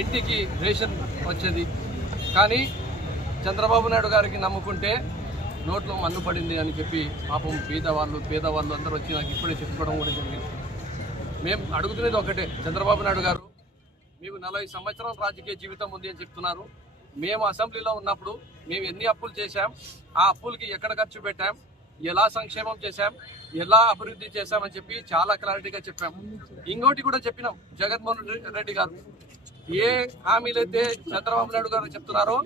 ఇంటికి రేషన్ వచ్చేది. కానీ చంద్రబాబు నాయుడు గారికి నమ్ముకుంటే నోట్లో మన్ను పడింది అని చెప్పి పాపం పేదవాళ్ళు అందరూ వచ్చి నాకు ఇప్పుడే చెప్పుకోవడం కూడా జరిగింది. మేము అడుగుతున్నది ఒకటే, చంద్రబాబు నాయుడు గారు మీకు 40 సంవత్సరాల రాజకీయ జీవితం ఉంది అని చెప్తున్నారు. మేము అసెంబ్లీలో ఉన్నప్పుడు మేము ఎన్ని అప్పులు చేశాం, ఆ అప్పులకి ఎక్కడ ఖర్చు పెట్టాం, ఎలా సంక్షేమం చేశాం, ఎలా అభివృద్ధి చేశామని చెప్పి చాలా క్లారిటీగా చెప్పాం. ఇంకోటి కూడా చెప్పినాం, జగన్మోహన్ రెడ్డి గారు ఏ హామీలైతే చంద్రబాబు నాయుడు గారు చెప్తున్నారో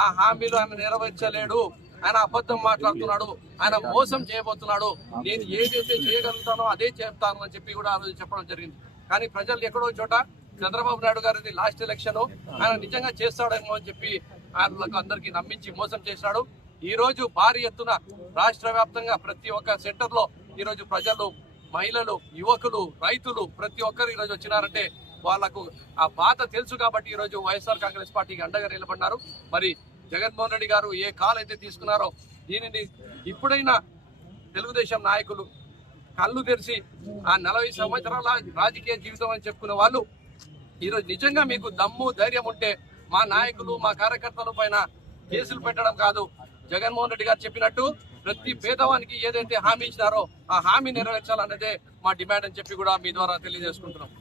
ఆ హామీలు ఆయన నెరవేర్చలేడు, ఆయన అబద్ధం మాట్లాడుతున్నాడు, ఆయన మోసం చేయబోతున్నాడు, నేను ఏదైతే చేయగలుగుతానో అదే చెప్తాను అని చెప్పి కూడా ఆ రోజు చెప్పడం జరిగింది. కానీ ప్రజలు ఎక్కడో చోట చంద్రబాబు నాయుడు గారిది లాస్ట్ ఎలక్షన్, ఆయన నిజంగా చేస్తాడేమో అని చెప్పి ఆయనకు అందరికీ నమ్మించి మోసం చేశాడు. ఈ రోజు భారీ ఎత్తున రాష్ట్ర వ్యాప్తంగా ప్రతి ఒక్క సెంటర్ లో ఈరోజు ప్రజలు, మహిళలు, యువకులు, రైతులు ప్రతి ఒక్కరు ఈరోజు వచ్చినారంటే వాళ్లకు ఆ బాధ తెలుసు కాబట్టి ఈరోజు వైఎస్ఆర్ కాంగ్రెస్ పార్టీకి అండగా నిలబడినారు. మరి జగన్మోహన్ రెడ్డి గారు ఏ కాల్ అయితే తీసుకున్నారో దీనిని ఇప్పుడైనా తెలుగుదేశం నాయకులు కళ్ళు తెరిచి ఆ 40 సంవత్సరాల రాజకీయ జీవితం అని చెప్పుకునే వాళ్ళు ఈరోజు నిజంగా మీకు దమ్ము ధైర్యం ఉంటే మా నాయకులు, మా కార్యకర్తల పైన కేసులు పెట్టడం కాదు, జగన్మోహన్ రెడ్డి గారు చెప్పినట్టు ప్రతి పేదవానికి ఏదైతే హామీ ఇచ్చినారో ఆ హామీ నెరవేర్చాలన్నదే మా డిమాండ్ అని చెప్పి కూడా మీ ద్వారా తెలియజేసుకుంటున్నాం.